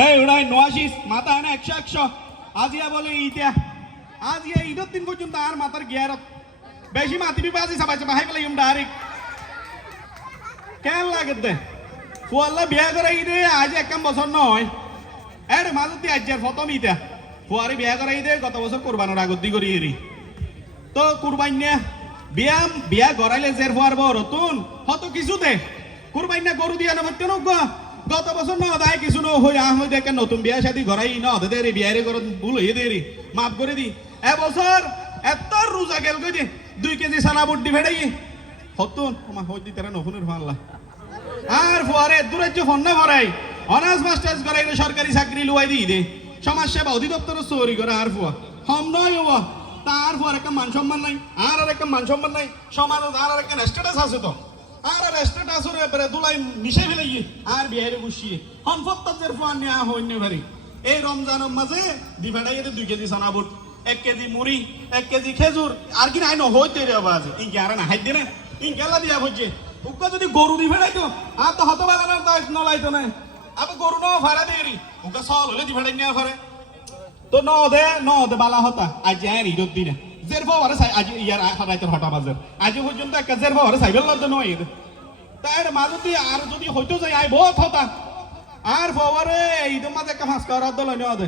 এই ওরাই নোয়াশিস মাথা না 100 আজিয়া বলে ইটা আজিয়া ঈদের দিন পর্যন্ত আর মাথার গিয়ারত বেশি মাতিবি বাজি সাবাইছে বাহাই ফেলাই ডাইরেক্ট কেন লাগে দে ফুয়াল্লা বিয়া করে ঈদে আজ একদম বছর নয় এর মাজতি আজ্জার প্রথম ইটা ফুয়ারে বিয়া করে ঈদে গত বছর কোরবানোর আগত করি এরি তো কুরবান না বিয়া গড়াইলে জের ফুয়ার বড় রতুন হত কিছু দে কুরবান না গরু দিয়া না হইতে নগ গত বছর না দায় কিছু ন হই হই দেখে নতুন বিয়া শাদি গড়াই না দে রে বিয়ারে গর ভুল হয়ে দে রে মাফ করে দি এবছর এত রোজা গেল কই দে 2 কেজি সানা বুড্ডি ভেড়াই হতুন আমা হই দি তেরা নফুনের ফানলা আর ফুয়ারে দূরের যে ফোন না ভরাই অনার্স মাস্টার্স করাই সরকারি চাকরি লুয়াই দিই দে সমাজ সেবা অধিদপ্তর চুরি করে আর ফুয়া হম নয় ও তার ফুয়ার একটা মান সম্মান নাই আর একটা মান সম্মান নাই সমাজত আর একটা স্ট্যাটাস আছে তো আর স্ট্যাটাসের ব্যাপারে দুলাই মিশে ফেলে আর বিহারে বসিয়ে হনফত্তাদের ফুয়া নেওয়া হইনি ভারি এই রমজানের মাঝে দিভাড়াই 2 কেজি সানা বুট 1 কেজি মুড়ি 1 কেজি খেজুর আর কি নাই ন হইতে রে বাজে ই গ্যারা না হাইতে না ই গেলা দিয়া হচ্ছে উকা যদি গরু দি ফেড়াইতো আর তো হত বাগানোর দায়িত্ব নলাইতো না আবার গরু ন ভাড়া দেরি উকা সল হলে দি ফেড়াই নিয়া ফারে তো ন দে বালা হতা আজ আর ঈদ দিনে জের ফাওয়ারে সাই আজ ইয়ার হারাইতে হটা বাজার আজ পর্যন্ত একটা জের ফাওয়ারে সাইবেল লদ নয় ঈদ তার মাঝে আর যদি হইতো যাই আই বহুত হতা আর ফাওয়ারে ঈদ মাঝে একটা ফাঁস করার দল ন দে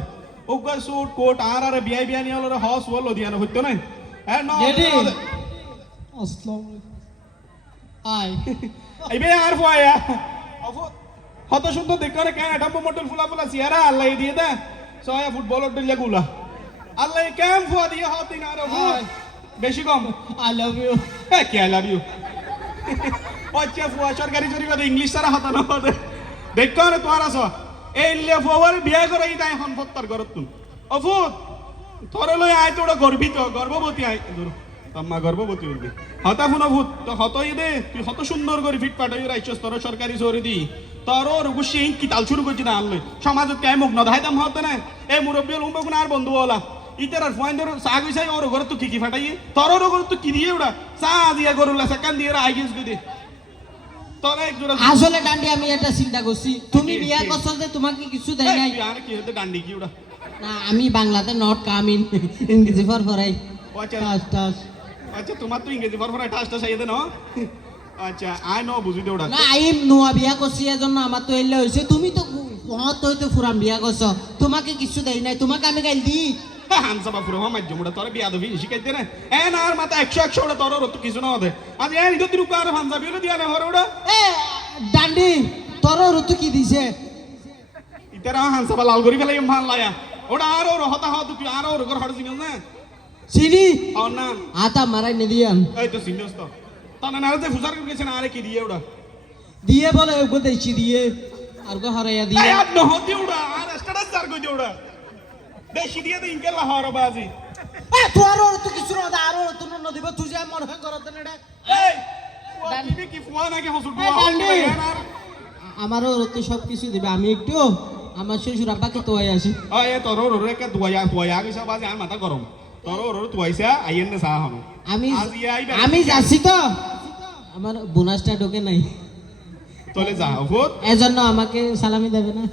উকা সুট কোট আর বিয়াই বিয়া নিয়া লরে হস বল দিয়ানো হইতো না এ ন আসসালামু আই এইবে আর ফুয়া হত সুন্দর দেখরে কেন ডাম্বো মডেল ফুলা ফুলা সিয়ারা আল্লাহ দিয়ে দে সয়া ফুটবল ডলিয়া গুলা আল্লাহ কেম ফুয়া দিয়ে হত দিন আর বেশি কম আই লাভ ইউ কি আই লাভ ইউ আচ্ছা ফুয়া সরকারি চুরি করে ইংলিশ সারা হত না হতে দেখো না তোমার আছো এই লে ফুয়ার বিয়া করে এই তাই এখন ফত্তর করত তুমি অফুত তোরে লই আই তোড়া গর্বিত গর্ভবতী আই দূর আম্মা গর্ভবতী হইবে হতা ফুন ভূত তো হত দে তুই হত সুন্দর করে ফিট পাঠাই রাইছস তোর সরকারি চোরে দি তোর রুগুশি কি তাল শুরু করছি না আনলে সমাজত কে মুখ নদাইতাম হতে না এই মুরব্বী লুম্ব কোন আর বন্ধু ওলা ইতার আর ফয়েন্ডর সা গইছাই ওর ঘরে তুই কি ফাটাই তোর ঘরে তুই কি দিয়ে ওড়া সা দিয়া গরুলা সেকান দিয়ে আই গিস গদি তোর এক জোড়া আসলে ডান্ডি আমি এটা চিন্তা করছি তুমি বিয়া করছ যে তোমাকে কিছু দেই নাই আর কি হতে ডান্ডি কি ওড়া না আমি বাংলাতে নট কামিন ইংরেজি ফরাই আচ্ছা আচ্ছা তোমার তো ইংরেজি ফরফরাই টাসটা চাইতে না আচ্ছা আই নো বুঝি দে ওড়া না আই নোয়া বিয়া করছি এজন্য আমার তো এলে হইছে তুমি তো তো ফুরাম বিয়া করছ তোমাকে কিছু দেই নাই তোমাকে আমি গাইল দি হানসাবা পুরো মাইজ মুড়া তোর বিয়া দবি শিখাইতে না এ না আর মাথা 100 ওড়া তোর তো কিছু না হতে আজ এ ইদো তিরু কার হানসাবি হলো দিয়া না হরে ওড়া এ ডান্ডি তোর ঋতু কি দিছে ইতারা হানসাবা লাল করি ফেলাই মান লায়া ওড়া আর ওর হতা হত তুই আর ওর ঘর হড় সিঙ্গল না চিনি ও না আতা মারাই নে দিয়াম এই তো সিনিয়স তো তানা না যে ফুজার করে গেছে না আরে কি দিয়ে ওড়া দিয়ে বলে ওগো দেইছি দিয়ে আর গো হরাইয়া দিয়ে এই ন হতি ওড়া আর স্ট্যাটাস দার কই ওড়া বেশি দিয়ে দিন কেলা হর বাজি এ তোর তো কিছু না আর তো ন দিব তুই যা মন হয় করতে না এই ফুয়া কি ফুয়া নাকি হসুর আমারও তো সব কিছু দিবে আমি একটু আমার শ্বশুর আব্বাকে তো আসি ওই তোর ওর একটা তুয়া গেছে বাজে আর মাথা গরম তোর ওর তুয়াইছা আইয়েন না সাহা হনো আমি যাচ্ছি তো আমার বোনাসটা ঢোকে নাই চলে যা ফুট এজন্য আমাকে সালামি দেবে না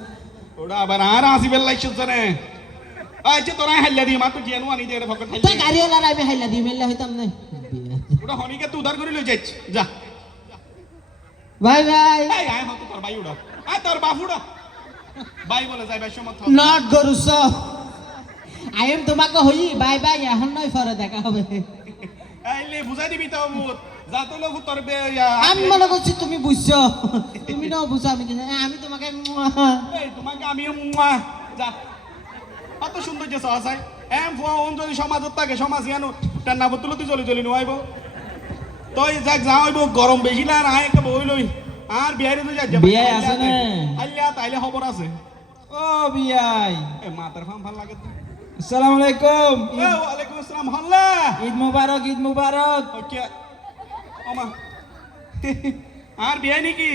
ওটা আবার আর আসিবেল লাইছছ না আচ্ছা তোরা হাইলা দি মাত্র জিয়ানো আনি দে ফকট হাইলা তুই গাড়িওয়ালা আমি হাইলা দি মেলা হইতাম না ওটা হনিকে তুই উধার করে লই যাইছ যা বাই বাই এই আয় হতো তোর ভাই উড়া আয় তোর বাপুড়া ভাই বলে যাই ভাই সমত নট গরুস আই এম তোমাকে হই বাই বাই এখন নয় পরে দেখা হবে আইলে বুঝাই দিবি তো মুত যা তো লোক তোর আমি মনে করছি তুমি বুঝছো তুমি না বুঝছো আমি তোমাকে এই তোমাকে আমি যা কত সুন্দর যে সহাসাই এম ফুয়া ওন যদি সমাজত থাকে সমাজ জানো টান্না বতুল তুই চলি নয়াইব তই যাক যাওয়াইব গরম বেশি না আর আয় একটা বই লই আর বিহারি তো যা বিয়াই আছে না আল্লাহ তাইলে খবর আছে ও বিয়াই এ মাতার ফাম ভাল লাগে আসসালামু আলাইকুম ওয়ালাইকুম আসসালাম হল্লা ঈদ মুবারক ঈদ মুবারক ওকে ওমা আর বিয়াই নাকি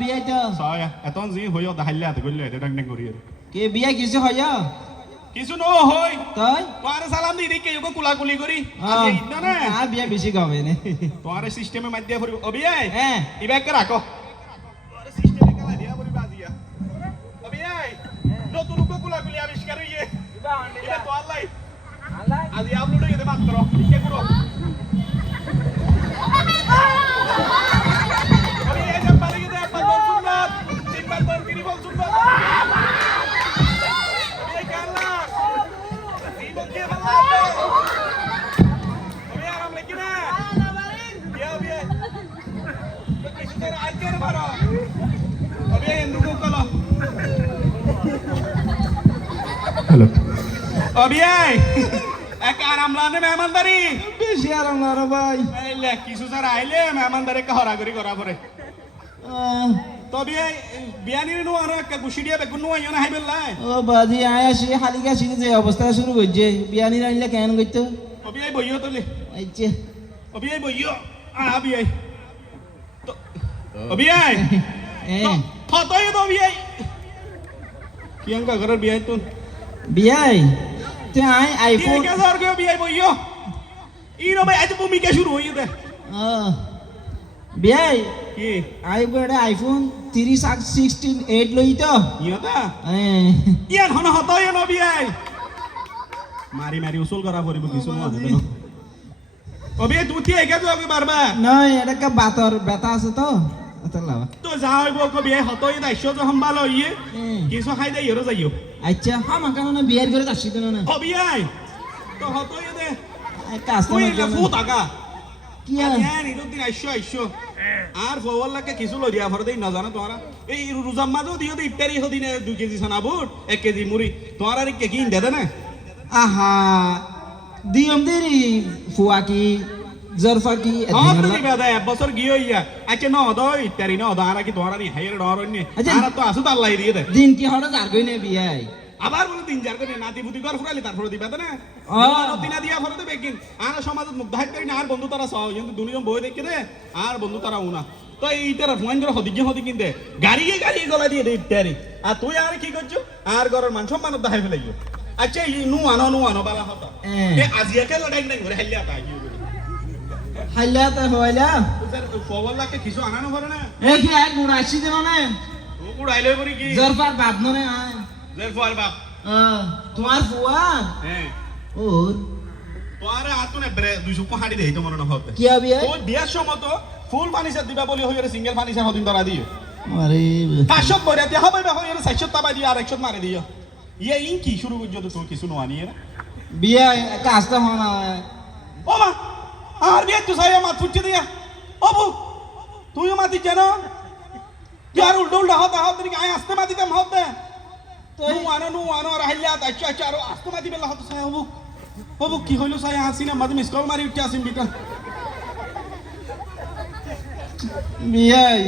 বিয়াই তো সয়া এতন জি হইও দাহাইলা হাতে গইলে এটা ডাং ডাং করি কে বিয়াই কিছু হয় কিছু ন হই তাই তোরে সালাম দি দিকে ইগো কুলাকুলি করি ঈদ না আর বিয়া বেশি গাবে না তোরে সিস্টেমে মাইদিয়া পড়িব ও বিয়াই হ্যাঁ ইবাকে রাখো তোরে সিস্টেমে কালা দিয়া পড়িব আজিয়া ও বিয়াই নতুন উপকূলাগুলি আবিষ্কার হইয়ে এটা তো আল্লাহ আজি আপলোড হইতে মাত্র লিখে করো আমি এই যে পারি গিয়ে একবার বলছুন না তিনবার তোর গিরি বলছুন না এই কাল্লা এই বকে ভালো আমি আরাম লাগি না বিয়া তো কিছু তোর আইতের ভাড়া আমি ఎందుకు কলো হ্যালো অবিয়াই এক আরাম লানে মেহমানদারি বেশি আরাম না রে ভাই আইলে কিছু স্যার আইলে মেহমানদারি হরাগরি করা পরে তবে বিয়ানি নো আর এক গুছি দিয়া বেগুন নো আইনা হাইবেল লাই ও বাজি আয় আসি হালিকা সিনে যে অবস্থা শুরু করছে বিয়ানি রাইলে কেন কইতো অবিয়াই বইও তোলে আইছে অবিয়াই বইও আবিয়াই তো অবিয়াই এ ফটোই তো অবিয়াই কিয়াঙ্কা ঘরের বিয়াই তো বিয়াই তুই আই আইফোন ঠিক আছে আর কেউ বিয়াই বইও ইনো ভাই আজ ভূমিকা শুরু হইয়ে দে বিয়াই কি আইফোন আইফোন 30 16 8 লই তো ইয়োটা এ ইয়ান হন হতই ন বিয়াই মারি মারি উসুল করা পড়িব কিছু না দেন অবিয়াই তুই কি একা যাবে বারবা নয় এটা কা বাতর ব্যথা আছে তো আতলা তো যাইব কো বিয়াই হতই দাইছো তো সম্ভাল ইয়ে কিছু খাই দেই ইরো যাইও আচ্ছা হামা কারণে বিয়ার করে আসি তো না অবিয়াই তো হতই দে কাস্টমার তুই ফুট আগা কি ইয়ান ইদো দিন আইসো আর ফওয়াল্লাকে কিছু লই দিয়া ফর দেই না জানো তোরা এই রুজাম্মাজও দিও দে ইফতারি হদিনে 2 কেজি সানাবুট 1 কেজি মুড়ি তোরা আর কে কিন দে না আহা দিয়ম দেরি ফুয়া কি জরফা কি হ্যাঁ তো দিবা দে বছর গিয়ে ইয়া আচ্ছা ন দই ইফতারি ন দাঁড়া কি তোরা নি হাইয়ের ডর নে আর তো আসু আল্লাহ দিয়ে দে দিন কি হড় আর গই নে বিয়াই আবার বলে 3-4 করে নাতি বুতি কর ফুরালি তারপর দিবা না দিনা দিয়া ফর দে বেকিন আর সমাজত মুগ্ধাহিত করি না আর বন্ধু তারা সহ কিন্তু দুনিয়ম বই দেখে দে আর বন্ধু তারা উনা তো এইটার ফোন ধরে হদি কিনতে গাড়ি গলা দিয়ে দে ইফতারি আর তুই আর কি করছো আর ঘরের মান সম্মান দেখাই ফেলাইও আচ্ছা নু আনো বালা হতা এ আজিয়াকে লড়াই নাই করে হাইলা তা কি হাইলা তা হইলা স্যার ফওয়াল্লাকে কিছু আনানো করে না এ কি এক গুড় আসি দেব না ও কুড়াইলে করি কি জরফার বাপ ননে আয় জেরফার বাপ তোমার ফুয়া হ্যাঁ ওর তোরে আতুনে ব্রে 200 হাড়ি দেই তোমার না হবে কি হবে ওই বিয়ার সময় তো ফুল ফার্নিচার দিবা বলি হইরে সিঙ্গেল ফার্নিচার হদিন ধরা দিও আরে 500 বইরা দিয়া হবে বা হইরে 600 টাকা দিয়া আর 100 মারে দিও ইয়া ইন কি শুরু করছো তো কিছু নোয়ানি না বিয়া কাজটা হনা ও মা আর বিয়া তুই সাইয়া মাত ফুটছে দিয়া ও বউ তুইও মাতি জানো यार उल्टा होता हो तरी काय असते माती त्या होते नू आनो আর হাইলা আচ্ছা আর আসতে মাতি বেলা হতো সাই হবু কি হইলো সাই আসি না মাঝে মিস কল মারি উঠে আসিম বিটা বিয়াই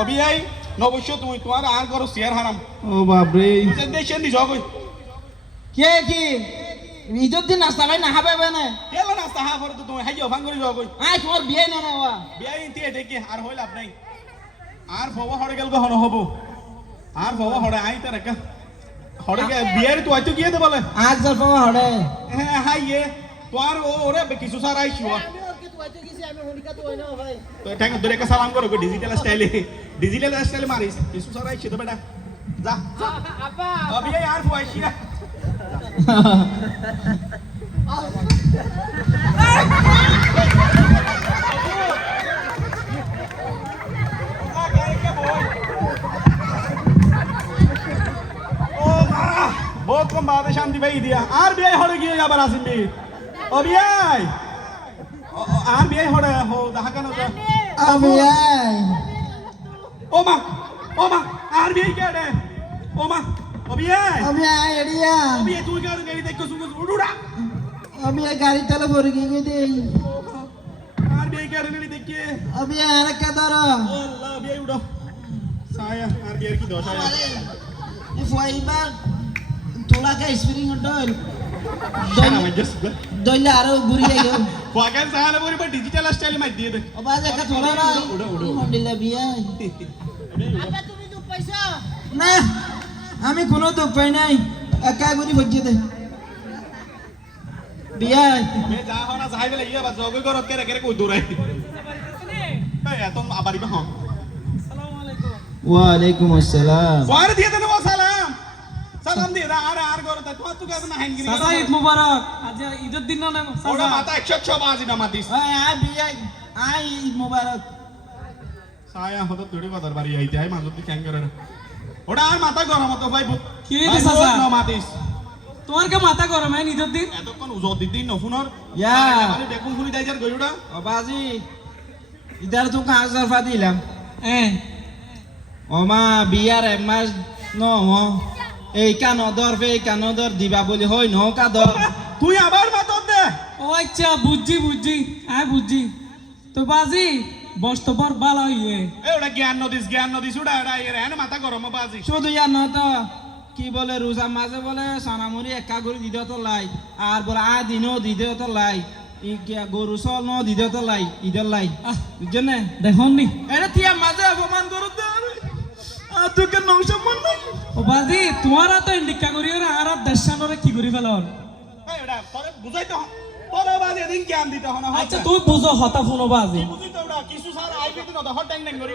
অবিয়াই নবশ্য তুমি তোমার আর করো শেয়ার হারাম ও বাপ রে দেশে নি জগই কে কি ইজত দিন নাস্তা ভাই না হবে না কেলা না সাহা করে তো তুমি হাইও ভাঙ করে জগই আই তোমার বিয়ে না না ওয়া বিয়াই ইতে দেখি আর হইল আপ নাই আর ফওয়া হড়ে গেল গো হন হবো আর ফওয়া হড়ে আই তা রেকা হড়ে গে বিয়ার তো আইতো গিয়ে দে বলে আজ জরফা হড়ে হ্যাঁ হাইয়ে তোর ওরে কিছু সার আইছো তো থ্যাংক ধরে কা সালাম করো ডিজিটাল স্টাইলে মারিস কিছু সার আইছো তো বেটা যা আপা অবিয়াই আর ফুয়াইছি না बहुत कम बात है शांति भाई दिया आर बी आई हड़े गए या बार आसिम भी O B I R B I हड़े हो दहा का ना বিয়াই ओ माँ आर बी आई क्या है ओ माँ ओ बी आई বিয়াই এডিয়া ओ बी आई तू क्या गाड़ी देख के सुन उड़ा বিয়াই গাড়ি তলে পড়ে গিয়ে দেই आर बी आई क्या गाड़ी देख के বিয়াই আর কাদার अल्लाह बी आई उड़ो साया आर बी आई की दोषा है ই ফুয়াইবা তোলাকে স্প্রিং ডল शाना मैं जस्ट দইলে আরো ঘুরি যাইও वाकई साला बोरी पर डिजिटल स्टाइल में दिए दे অবাজ একটা তোলা না মন্ডিলা বিয়াই আপা তুমি দুঃখ পাইছো না আমি কোনো দুঃখ পাই নাই একা ঘুরি ভজ্জে দে বিয়াই मैं जा हो ना जाई बेले ये बात जोगे करत के रे कोई दूर है ए तुम आबारी में हो ওয়ালাইকুম আসসালাম वार दिए देने वो सलाम সালাম দিয়ে আর করো তাই তোমার তো কাছে না হ্যাঙ্গি চাচা ঈদ মুবারক আজ ঈদের দিন না ওটা চাচা মাথা 100 বাজি না মাতিস আয় বিয়া আয় ঈদ মোবারক সায়া হতো তোড়ি বাজার বাড়ি আইতে আই মাজত দি ক্যাং করে ওটা আর মাথা গরম হতো ভাই কি হইছে চাচা? না মাতিস তোমার কে মাথা গরম হয় ঈদের দিন এতক্ষণ উজো দিদিন নফুনর ইয়া। মানে বেকুন ফুলি দাইজার গয়ুড়া ও বাজি ইদার তো 5000 ফা দিলাম হ্যাঁ ও মা বিয়ার এক মাস ন এই কানো দর বে কানো দর দিবা বলি হই ন কা দর তুই আবার মাতত দে ও আচ্ছা বুঝছি হ্যাঁ বুঝছি তো বাজি বস্তবর ভালো ইয়ে এ ওটা জ্ঞান নদিস ওটা এটা এর এনে মাথা গরম বাজি শুধু ইয়া ন তো কি বলে রোজা মাঝে বলে সোনামুড়ি একা করে দিতে তো লাই আর বলে আ দিনও দিতে তো লাই ই কিয়া গরু সল ন দিতে তো লাই ঈদের লাই বুঝছেন না দেখুন নি এটা তিয়া মাঝে অপমান করো তো আর তোকে নৌসম্মান নাই ও বাজি তোমার তো ইন্ডিকা করি আর দেশানরে কি করি ফেলর এই ওটা পরে বুঝাইতে তোরা বাজে দিন জ্ঞান দিতে হনা আচ্ছা তুই বুঝো হতা ফোনো বাজি বুঝি তো ওটা কিছু সার আইবে তো না হট ট্যাং ট্যাং করি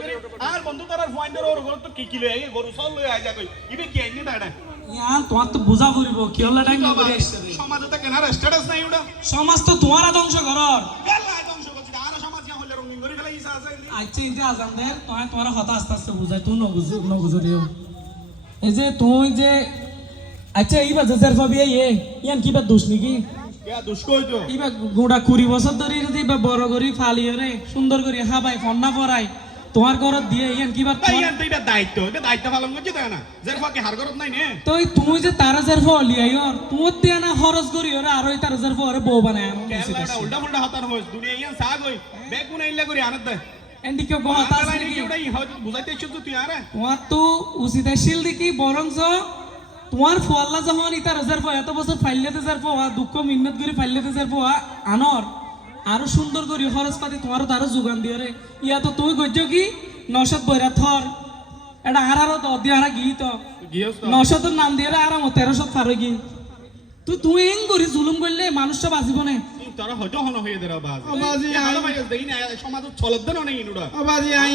আর বন্ধু তার ফাইন্ডার ওর ঘর তো কি লই আই গরু সল লই আই যা কই ইবে কি আইনি দাঁড়া ইয়ার তোমার তো বুঝা পড়িব কি হল টাইম করে সমাজে তো কেনার স্ট্যাটাস নাই ওটা সমাজ তো তোমার ধ্বংস করর গেলা ধ্বংস করছি আর সমাজ কে হলে রঙিন করি ফেলাই ইসা আছে আচ্ছা এই যে আজান দের তোমার হতা আস্তে আস্তে বুঝাই তুই নগুজো দিও এই যে তুই যে আচ্ছা এইবার যে জারফা বিয়ে ইয়ান কিবা দোষ নাকি কে দুষ্কই তো ইবা গোটা 20 বছর ধরে যদি বা বড় করি ফালিয়রে সুন্দর করে হাবাই ফন্না পরাই তোমার ঘরত দিয়ে ইয়ান কিবা তাই ইয়ান তো এটা দায়িত্ব পালন করছে তাই না যার ফাকে হার করত নাই নে তুই যে তারা জারফা লিয়াইর তোমার দিয়া না খরচ করি ওরে আর ওই তারা জারফা ওরে বউ বানায় কেলা উল্টা ফুল্টা হতার হইস দুনিয়া ইয়ান সাগ হই বেগুন আইলা করি আনত দে এন্ডি কেউ গহতা আছে তাই নাকি ওটা হয়তো বুঝাইতে ইচ্ছুক তুই আরে তোমার তো উচিতশীল দেখি বরংস তোমার ফোয়াল্লা যখন ইতার জারফা এত বছর ফাইলেতে জারফা দুঃখ মিন্নত করে ফাইলেতে জারফা আনর আরো সুন্দর করি খরচ পাতি তোমারও তারও যোগান দিয়ে রে ইয়া তো তুই গজ্জ কি নশত বইরা থর এটা আরো দি আর গি তো গিয়স তো নশতর নাম দিয়ে আর 1300 পারে গি তুই এং করি জুলুম করলে মানুষটা বাঁচিব না তারা হয়তো হন হয়ে দেরা বাজ বাজি, ভালো ভাই দেই না সমাজ চলদ দেন নাই ইনুরা ও বাজি আই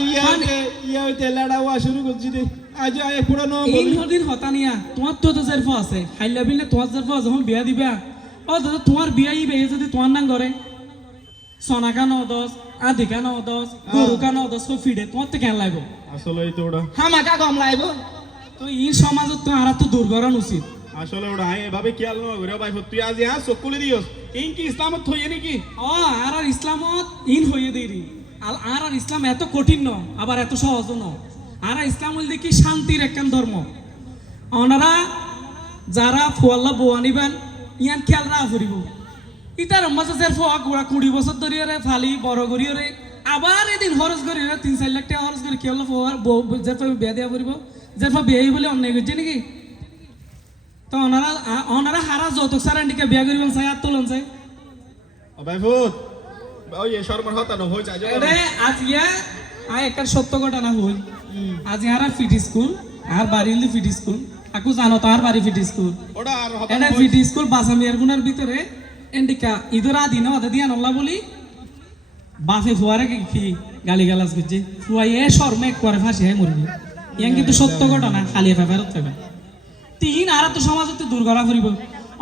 ইয়া তেলাড়া ওয়া শুরু করছি দে আজ আয় পুরানো এই দিন হতা নিয়া তোমার তো জারফা আছে হাইলা বিলে তোমার জারফা যখন বিয়া দিবা ও দাদা তোমার বিয়া ইবে যদি তোমার নাম করে সোনাকা 9-10 আধিকা 9-10 গরুকা 9-10 ফিডে তোমার তো কেন লাগবে আসলে এই তো ওটা হামাকা কম লাইব তো এই সমাজত তো আর তো দূর করান উচিত আসলে ওটা আই এভাবে খেয়াল নয় ওরে ভাই তুই আজ হ্যাঁ চকুলি দিওস ইন কি ইসলামত হইয়ে নাকি ও আর ইসলামত ইন হইয়ে দেরি আর ইসলাম এত কঠিন ন আবার এত সহজ ন আর ইসলাম হইল দেখি শান্তির একখান ধর্ম ওনারা যারা ফোয়াল্লা বউ আনিবেন ইয়ান খেয়াল রা ফুরিব ইতার মাঝে যার ফোয়া গুড়া 20 বছর ধরিয়ে রে ফালি বড় করিয়ে রে আবার এদিন খরচ করি রে 3-4 লাখ টাকা খরচ করি কি হলো ফোয়ার বউ যার ফা বিয়া দেওয়া ফুরিব যার ফা বিয়ে বলে অন্যায় করছে নাকি তো ওনারা হারা যৌতুক সারা দিকে বিয়া করিবেন চাই আর তোলন চাই ও ভাই ফুট ওই সরকার হতা ন হই যায় এরে আজ ইয়া আই একটা সত্য ঘটনা হই আজ হারা ফিট স্কুল আর বাড়ি হইলি ফিট স্কুল আকু জানো তো আর বাড়ি ফিট স্কুল ওটা আর হতা এটা ফিট স্কুল বাসামিয়ার গুনার ভিতরে এন্ডিকা ইদুর আদিন ওদা দিয়া নল্লা বলি বাফে ফুয়ারে কি গালি গালাজ করছে ফুয়াই এ শর্মে করে ফাঁসি হয়ে মরবি ইয়ান কিন্তু সত্য ঘটনা খালি ফেরত থাকবে তিন আর তো সমাজতে দূর করা ফুরিব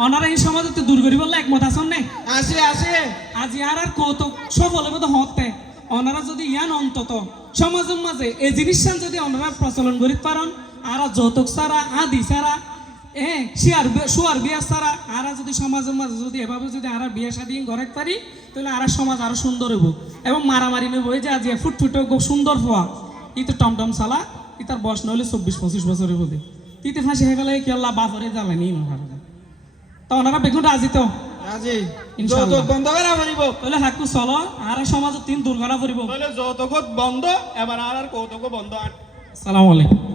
অনারা এই সমাজতে দূর করিব একমত আছেন নে আছে আছে আজ ইয়ার আর কৌতুক সফল হবে তো হতে ওনারা যদি ইয়ান অন্তত সমাজের মাঝে এই জিনিসটা যদি ওনারা প্রচলন করিতে পারেন আর যৌতুক ছাড়া আদি ছাড়া শুয়ার বিয়া ছাড়া আর যদি সমাজের মাঝে যদি এভাবে যদি আর বিয়ে শাদী ঘরে পারি তাহলে আর সমাজ আরো সুন্দর হইব এবং মারামারি নেব এই যে আজ ফুটফুটে সুন্দর হওয়া ই তো টমটম চালা ই তার বয়স নইলে 24-25 বছরের বোধে তিতে ফাঁসি হয়ে গেলে কি আল্লাহ বাপরে জ্বালানি তো ওনারা বেগুন রাজি তো আজি ইনশাআল্লাহ। যৌতুক বন্ধ করা পড়িব তাহলে হাকু চলো আর সমাজত তিন দূর করা পড়িব তাহলে যতক্ষণ বন্ধ এবার আর কৌতুক বন্ধ সালাম আলাইকুম